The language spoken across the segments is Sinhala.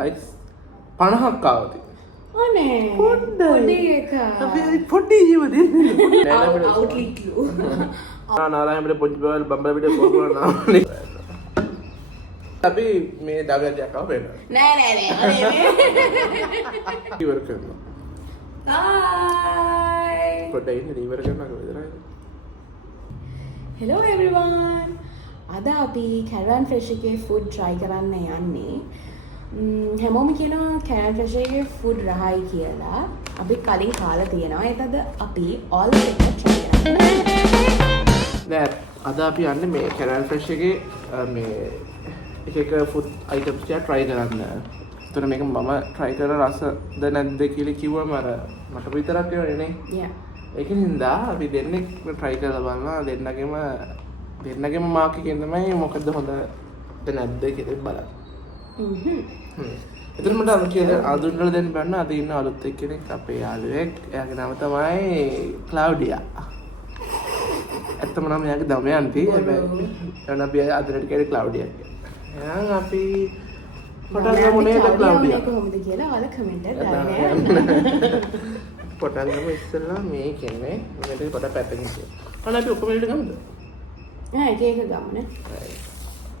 ලයික්ස් 50ක් ආවා තියෙනවා. අනේ පොඩ්ඩයි. පොඩි එක. අපි පොඩි ජීව දෙන්නේ. outlet lu. නාලායමට පොඩි බවල් බම්බල පිට පොකුණ නාමනේ. අපි මේ දවල්ටයක් ආව වෙනවා. නෑ. අනේ. ඉවර කරනවා. Bye. පොඩ්ඩයි ඉන්න ඉවර කරනවා විතරයි. Hello everyone. අද අපි Caravan Fresh එකේ food try කරන්න යන්නේ. හැමෝම කියනවා Caravan Fresh එකේ food රහයි කියලා. අපි කලින් කාලා තියෙනවා. ඒත් අද අපි all එක try කරන්න. නෑ අද අපි යන්නේ මේ Caravan Fresh එකේ මේ එක ෆුඩ් අයිටම්ස් ටික try කරන්න. ඒතර මේක මම try කරලා රසද නැද්ද කියලා කිව්වම අර මට විතරක් කියවනේ නේ. Yeah. ඒකින්ද අපි දෙන්නෙක් try කරලා බලනවා දෙන්නගෙම මාක් එකෙන් තමයි මොකද්ද හොඳද නැද්ද කියලා බලන්න. එතන මට අර කියලා ආදුන්වල දෙන්න බන්න අද ඉන්න අලුත් එක්කෙනෙක් අපේ යාළුවෙක්. එයාගේ නම තමයි ක්ලවුඩියා. ඇත්තම නම එයාගේ දමයන්ති. හැබැයි එයා අපි අදට කියන්නේ ක්ලවුඩියා කියලා. එහෙනම් අපි පටන් ගමු නේද ක්ලවුඩියා? කොහොමද කියලා ඔයාලා කමෙන්ට් එකක් දාන්න. පටන් ගමු ඉස්සෙල්ලා මේකෙන්නේ. මේකට පොඩක් පැත්තකින් තියන්න. අන්න අපි ඔක්කොම එකට ගමුද? එක ගමු නේ.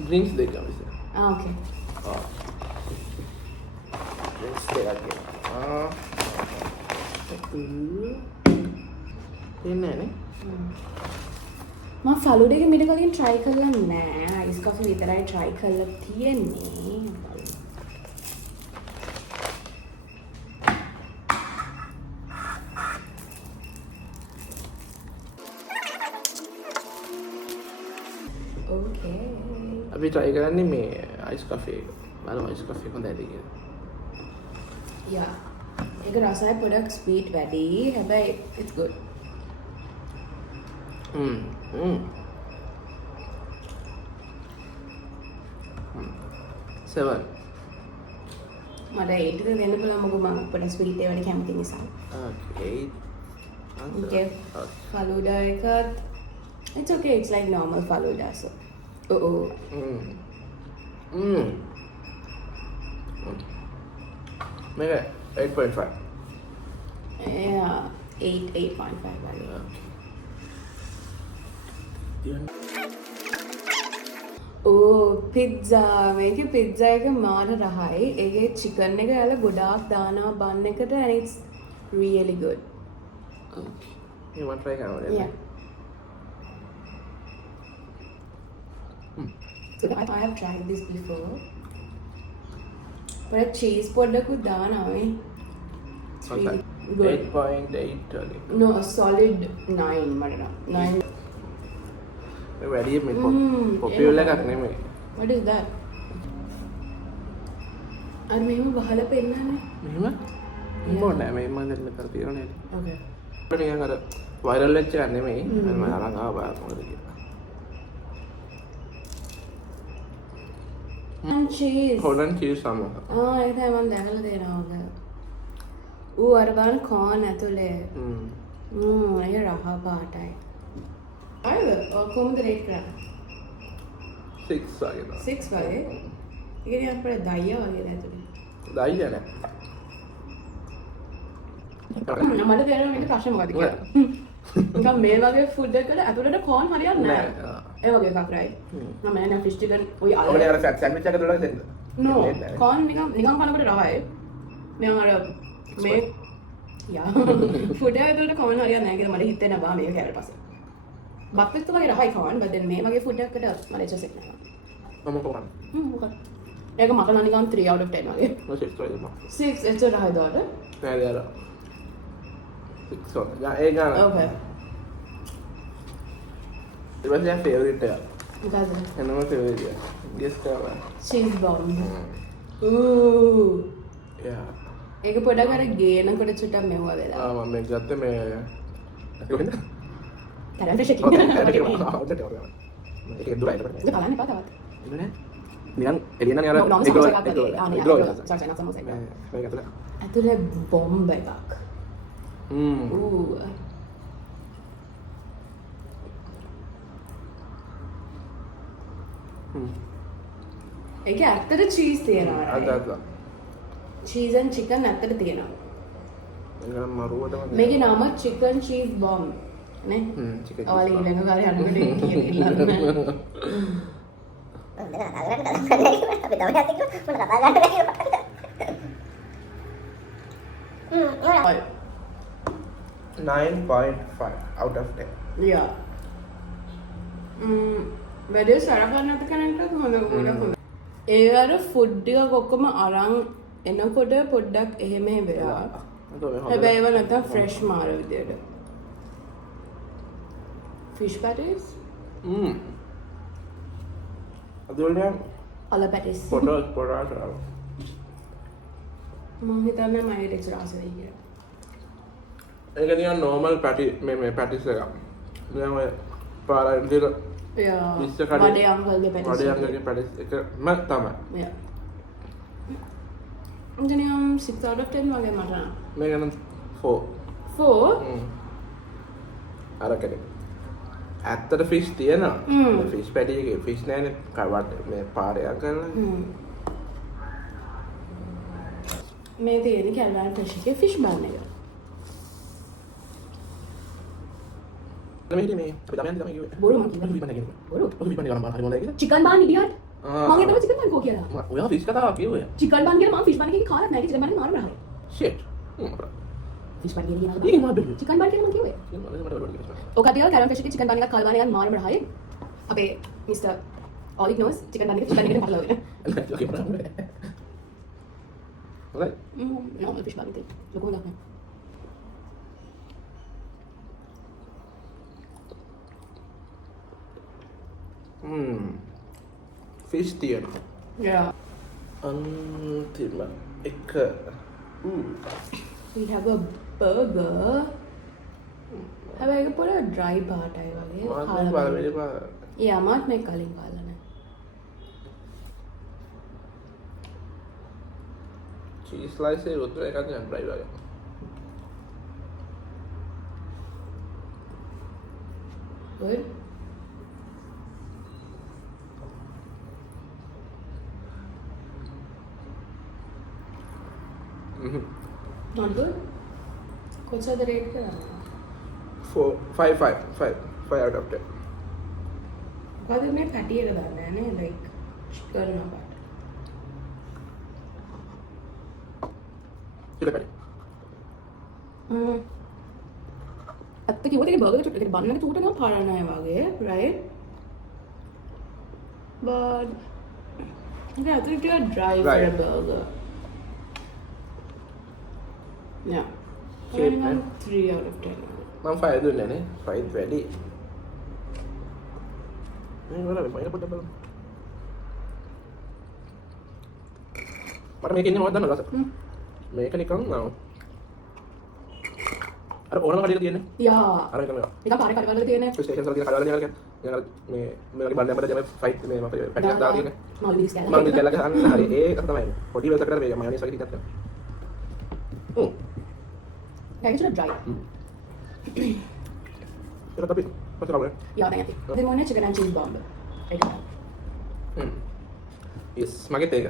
ඩ්‍රින්ක්ස් දෙක ගමු ඉස්සෙල්ලා. ඕකේ. ඩ්‍රින්ක්ස් දෙකක් ගමු. එන්නේ නේ. මම ෆලුඩා එක මීට කලින් try කරලා නෑ. අයිස් කොෆි විතරයි try කරලා තියෙන්නේ. Okay. අපි try කරන්නේ මේ අයිස් කොෆි එක. බලමු අයිස් කොෆි එක හොඳයිද කියලා. Yeah. ඒක රසයි පොඩක් sweet වැඩි. හැබැයි it's good. Seven. මට 8 එක දෙන්න පුළුවන් මොකද මම පොඩ ස්වීට් ඒවට කැමති නිසා. Okay. Okay. Faluda එකත් it's okay, it's like normal faluda so. මේක 8.5. Yeah, 8.5 වගේ. පිට්සා මේකේ පිට්සා එක මාර රහයි. ඒකේ චිකන් එක යාලා ගොඩාක් දානවා බන් එකට and it's really good. Okay. You want to try it? Yeah. So I have tried this before. But cheese පොඩ්ඩකුත් දානවා මේ. It's really good. 8.8 වගේ. No, a solid 9 මට නම්. 9. වැඩි මේ පොපියුලර් එකක් නෙමෙයි. What is that? අර මෙහෙම වහලා පෙන්නන්නේ. මෙහෙම? මොන්නේ මේ මම දැන් මෙතන තියනවා නේද? Okay. නිකන් අර වයිරල් වෙච්ච එකක් නෙමෙයි. මම අරන් ආවා බලන්න මොකද කියලා. And cheese. Holland cheese සමග. ඒක තමයි මම දැකලා තියෙනවා ඔක. අර ගන්න corn ඇතුලේ. ඒක රහ පාටයි. අයද කොහොමද රේට් කරන්නේ? 6 වගේ තමයි. 6 වගේ. ඒක අපේ දයියා වගේ ඇතුලේ. දයියා නෑ. මට තේරෙනවා මේක ප්‍රශ්නේ මොකද කියලා. නිකන් මේ වගේ ෆුඩ් එකකට ඇතුලට corn හරියන්නේ නැහැ. ඒ වගේ එකක් right. මම නෑ ෆිෂ් චිකන් ඔය ඔනේ අර සෑන්ඩ්විච් එක දුරට දෙන්න. No, corn නිකන් කනකොට රහයි. මම අර මේ යා ෆුඩ් එක ඇතුලට corn හරියන්නේ නැහැ කියලා මට හිතෙනවා බා මේක කෑවට පස්සේ. බක්කත් වගේ රහයි corn but then මේ වගේ ෆුඩ් එකකට මට එච්චර සෙට් නැහැ. මම කොහොමද? මොකක්ද? ඒක මට නම් නිකන් 3 out of 10 වගේ. මම 6 try කරනවා. 6 එච්චර රහයි දාද? නෑ දාලා. 6 වගේ. ඒ ගාන. Okay. ඉතින් මගේ ෆේවරිට් එක. මොකද? එනම ෆේවරිට් එක. ගෙස් කරලා. cheese bomb. ooh. Yeah. ඒක පොඩක් අර ගේනකොට චුට්ටක් මෙවුවා වෙලා. මම මේක ගත්තේ මේ කොහෙන්ද? Caravan Fresh එකේ. ඒක දුරයි නේද? ඒක බලන්න එපා තවත්. ඉන්නේ නිකන් එළියන නේ අර ඇතුලේ බොම්බ එකක්. ඒක ඇත්තට චීස් තියෙනවා. අද චීස් and chicken ඇත්තට තියෙනවා. ඒක මරුවටම මේකේ නම chicken cheese bomb නේ. chicken ඔයාලා ඊළඟ කාලේ යනකොට ඒක කියලා ඉල්ලන්න. 9.5 out of 10. Yeah. වැඩේ සරකන්න නැති කෙනෙක්ට හොඳ හොඳ. ඒ අර ෆුඩ් ටික ඔක්කොම අරන් එනකොට පොඩ්ඩක් එහෙම වෙලා. හැබැයි ඒව නැත්තම් ෆ්‍රෙෂ් මාර විදියට. Fish patties? අදෝලේ අල පැටිස්. පොටාටෝ. මම හිතන්නේ මම ඒක රාස වෙයි කියලා. ඒක නිකන් normal පැටි මේ පැටිස් එක. දැන් ඔය පාරායින් දෙක වඩේ අංකල්ගේ පැටිස්. වඩේ අංකල්ගේ පැටිස් එකම තමයි. Yeah. ඉතින් 6 out of 10 වගේ මට නම්. මේක නම් 4. 4? අර කෙනෙක්. ඇත්තට ෆිෂ් තියෙනවා. ෆිෂ් පැටි එකේ ෆිෂ් නෑනේ කවට මේ පාරේ අංකල්ලා. මේ තියෙන කැල්වන් ෆිෂ් එකේ ෆිෂ් බන් එක. මේ අපි තමයි කිව්වේ. බොරු මම කිව්වා. ෆිෂ් බන් එකේ. බොරු. ෆිෂ් බන් එක නම් හරි මොලයි කියලා. චිකන් බන් ඉඩියට්. මම හිතුවා චිකන් බන් කෝ කියලා. ඔයා ෆිෂ් කතාවක් කිව්වේ. චිකන් බන් කියලා මම ෆිෂ් බන් එකකින් කාලා නැහැ චිකන් බන් එක මාරු නැහැ. shit. ෆිෂ් බන් කියනවා. ඒක මාරු. චිකන් බන් කියලා මම කිව්වේ. ඔක අදියා කැල්වන් ෆිෂ් එකේ චිකන් බන් එකක් කල්වාන එකක් මාරු නැහැ. අපේ මිස්ටර් ඔලික් නෝස් චිකන් බන් එකේ චිකන් එකට පටලවා වෙන. right. normal fish bun එක. ලොකු එකක් නේ. ෆිෂ් තියෙනවා. Yeah. අන්තිම එක. We have a burger. හැබැයි ඒක පොඩ dry පාටයි වගේ. මාත් බලවෙලි බා. Yeah, මාත් මේ කලින් කාලා නැහැ. cheese slice එක උත්තර එකක් දැන් dry වගේ. Good. Not good. කොච්චරද රේට් කරන්නේ? 5 out of 10. මොකද මේ පැටි එක දාන්නේ නේ like chicken නබට. ඉලපැටි. අත්ත කිව්වද ඒක බර්ගර් චුට්ටක් බන් එක චුට්ට නම් පාරා නැහැ වගේ right? But yeah, I think you're dry for a burger. Yeah. Shape, I'm 3 out of 10. මම 5 දුන්නේ නේ. 5 වැඩි. මේ වල මම පොඩ්ඩක් බලමු. මට මේක ඉන්නේ මොකක්ද දන්නවද? මේක නිකන් අර ඕනම කඩේක තියෙන්නේ. Yeah. අර එක මේක. නිකන් පාරේ කඩවල තියෙන. ස්ටේෂන් වල තියෙන කඩවල නිකන් මේ මේකේ බල්ලෙන් බඩ ජම ෆයිට් මේ මම පැටියක් දාලා තියෙන්නේ. මල්විස් කැලක්. මම දෙලක ගන්න හරි ඒක තමයි. පොඩි වෙලකට කරලා මේක මයෝනීස් වගේ ටිකක් තියෙනවා. ඒක චුට්ට dry. ඒක තමයි පස්සේ බලන්න. Yeah, දැන් ඇති. දෙමු මොනේ chicken and cheese bomb. ඒක. yes මගෙත් ඒක.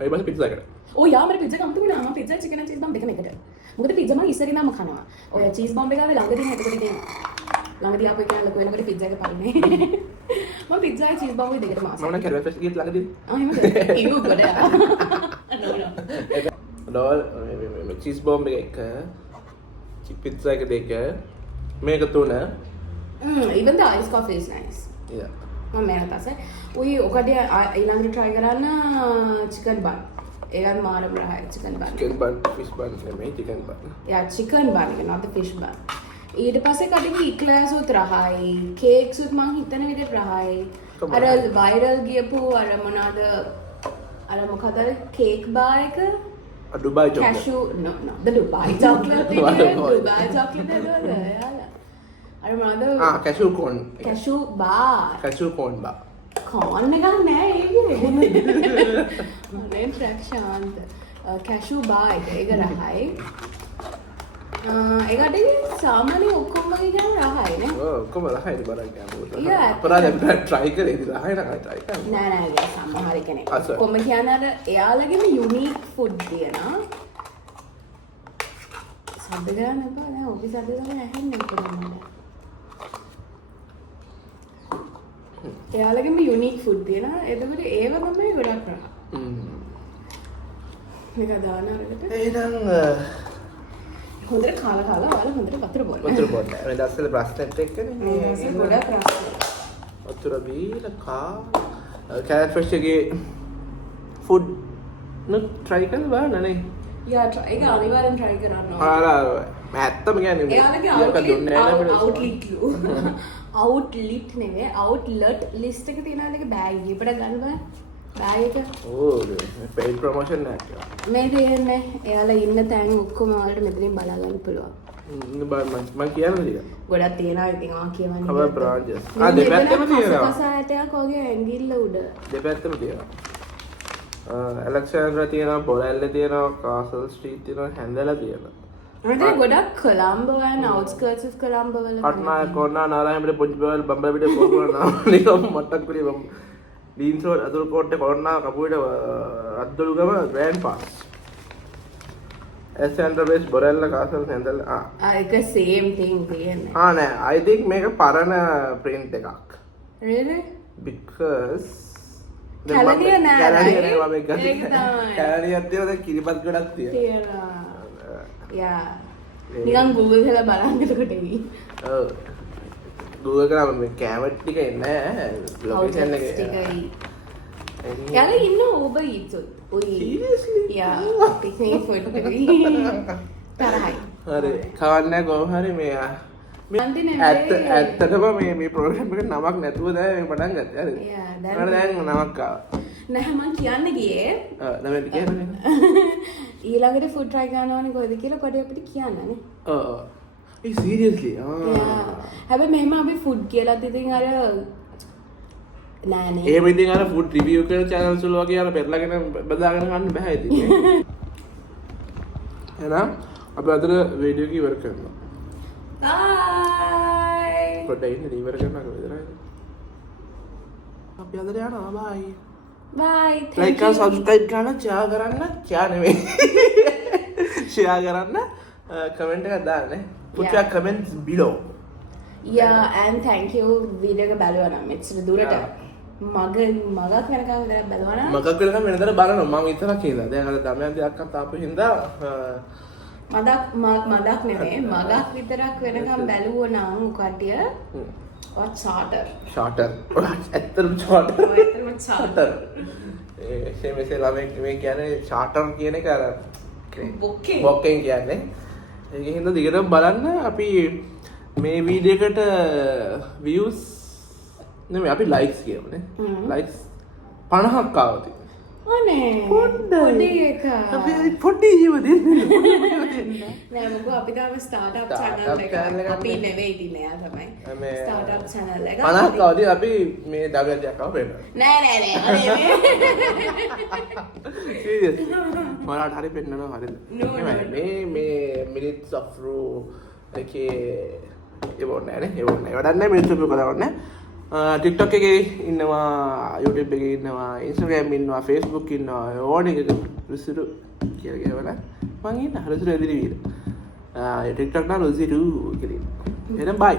ඒ බස් පිට්සා එකට. ඔය යා මට පිට්සා කම්පිටු වෙනවා. මම pizza chicken and cheese bomb දෙකම එකට. මොකද පිට්සා මම ඉස්සර ඉඳන්ම කනවා. ඔය cheese bomb එක ආවේ ළඟදී නේද එතකොට තියෙනවා. ළඟදී ආපු එක ලොකු වෙනකොට පිට්සා එක පරිනේ. මම පිට්සා cheese bomb එක දෙකටම ආසයි. මම නම් කැරවැල් ෆෙස්ට් ගියත් ළඟදී. එහෙමද? ඉව ගොඩ. ඩෝල් මේ චීස් බෝම්බ් එක පිට්සා එක දෙක මේක තුන. even the iced coffee is nice. yeah මම මේකට අසයි. ඔය ඔකදී ඊළඟට try කරන්න chicken bun. ඒකත් මාරම රහයි chicken bun. chicken bun fish bun නෙමෙයි chicken bun. yeah chicken bun එක not the fish bun. ඊට පස්සේ කඩේ eclairs උත් රහයි. cakes උත් මං හිතන විදිහට රහයි. අර viral ගියපු අර මොනවාද අර මොකද cake bar එක Dubai chocolate. cashew no the Dubai chocolate Dubai chocolate I remember cashew corn. cashew bar cashew corn bar. corn එකක් නෑ ඒකේ මොනේ ට්‍රැක්ෂන්ත cashew bar එක රහයි ඒකට සාමාන්‍ය ඔක්කොම වගේ ගන්න රහයි නේ. ඔක්කොම රහයි බලන්න ගියාම. Yeah. අපරාධ අපිට try කරේ ඉතින් රහයි නම් try කරමු. නෑ සමහර කෙනෙක්. අසල. ඔක්කොම කියන්නේ අර එයාලගේම යුනික් ෆුඩ් තියෙනවා. සද්ද ගන්න එපා. දැන් ඔබ සද්ද ගන්න ඇහෙන්නේ කොහොමද? එයාලගේම යුනික් ෆුඩ් තියෙනවා. එතකොට ඒව තමයි ගොඩක් රහ. මේක දාන අරකට. එහෙනම් හොඳට කාලා ඔයාලා හොඳට වතුර බොන්න. වතුර බොන්න. මේ දැස්සල ප්‍රශ්නෙත් එක්කනේ. මේ ගොඩක් ප්‍රශ්න. වතුර බීලා කැරට් ෆිෂ් එකේ ෆුඩ් නුත් try කරලා බලන්න නේ. යා ඒක අනිවාර්යෙන් try කරන්න ඕනේ. ඇත්තම කියන්නේ එයාලගේ අවුට්ලිට් නෙවෙයි අවුට්ලට් ලිස්ට් එක තියෙනවා නේද බෑග් එකකට ගන්න බෑ. බෑග් එක. ඕ paid promotion නෑ. මේ දෙන්නේ එයාලා ඉන්න තැන් ඔක්කොම වලට මෙතනින් බලා ගන්න පුළුවන්. මම කියන්නේ ටික. ගොඩක් තියෙනවා ඉතින් කියවන්නේ. අපේ branches. දෙපැත්තම තියෙනවා. කසායතයක් වගේ ඇඟිල්ල උඩ. දෙපැත්තම තියෙනවා. ඇලෙක්සැන්ඩ්‍රා තියෙනවා, බොරැල්ල තියෙනවා, කාසල් ස්ට්‍රීට් තියෙනවා, හැන්දලා තියෙනවා. මෙතන ගොඩක් කොළඹ වань outskirts of කොළඹ වල. අට්නා කොන්නා නාරායමට පොඩි බවල් බම්බල පිට පොරවනවා. නිකම් මට්ටක් කුලිය බම්. ඩීන්ස් රෝඩ් අතුල් කොට්ටේ කොරන්නා කපුවිට අද්දලුගම ග්‍රෑන්ඩ් පාස්. ඇලෙක්සැන්ඩ්‍රා බේස් බොරැල්ල කාසල් හැන්දලා ඒක same thing තියෙන්නේ. නෑ I think මේක පරණ print එකක්. Really? because කැලණිය නෑ. කැලණිය නෑ මම ඒක තමයි. කැලණියක් තියෙනවා දැන් කිරිපත් ගොඩක් තියෙනවා. තියෙනවා. යා. නිකන් Google කරලා බලන්න එතකොට එයි. ඔව්. Google කරාම මේ කැමරා ටික එන්නේ නෑ ලොකේෂන් එකේ. ටිකයි. යාලා ඉන්න Uber Eats ඔයි. Seriously? යා. picnic food තරහයි. හරි. කවන්නේ කොහොම හරි මේ ඇත්තටම මේ ප්‍රෝග්‍රෑම් එක නමක් නැතුව දැන් මේ පටන් ගත්තා. හරිද? යා දැන් නමක් ආවා. නැහැ මං කියන්න ගියේ. නම කියන්නේ. ඊළඟට ෆුඩ් try කරන්න ඕනේ කොහෙද කියලා කොට අපිට කියන්න නේ. ඔව්. ඒ සීරියස්ලි. හැබැයි මෙහෙම අපි ෆුඩ් කියලාත් ඉතින් අර නෑනේ. එහෙම ඉතින් අර ෆුඩ් රිවිව් කරන channels වල වගේ අර පෙරලාගෙන බදාගෙන ගන්න බෑ ඉතින්. එහෙනම් අපි අද වීඩියෝ එක ඉවර කරනවා. බයි. පොඩ්ඩක් ඉන්න ඉවර කරනවා විතරයි. අපි අද යනවා බයි. බයි. like and subscribe කරන්න share කරන්න share නෙමෙයි. share කරන්න comment එකක් දාන්න. put your comments below. Yeah and thank you video එක බලුවා නම් මෙච්චර දුරට මගක් වෙනකම් බලුවා නම් මගක් වෙනකම් වෙනදට බලනවා මම විතරක් කියලා. දැන් අර දමයන්ති අක්කත් ආපු හින්දා මදක් නෙමෙයි මගක් විතරක් වෙනකම් බැලුවෝ නම් කට්ටිය what charter ඇත්තටම charter ඒ මෙසේ ළමෙක් මේ කියන්නේ charter කියන එක අර බොක්කෙන් කියන්නේ ඒක හින්දා දිගටම බලන්න අපි මේ වීඩියෝ එකට views නෙමෙයි අපි likes කියමුනේ likes 50ක් ආවා තියෙනවා අනේ පොඩි එක අපි පොඩි ජීව දෙන්නේ නෑ මොකෝ අපි තාම ස්ටාර්ට්අප් channel එක අපි නෙවෙයි ඉතින් එයා තමයි ස්ටාර්ට්අප් channel එක 50ක් ආවදී අපි මේ දවල්යක් ආව වෙනවා නෑ සීරියස් මරාට හරි පෙන්නනවා හරිද මේ minutes of rule එකේ ඒවොන්නේ නෑනේ ඒවොන්නේ වැඩක් නෑ මිනිස්සු කරවන්නේ TikTok එකේ ඉන්නවා YouTube එකේ ඉන්නවා Instagram ඉන්නවා Facebook ඉන්නවා ඕන එකක රුසිරු කියලා කියවලා මං ඉන්න රුසිරු ඇදිරි වීර TikTok නම් රුසිරු කියලා එහෙනම් bye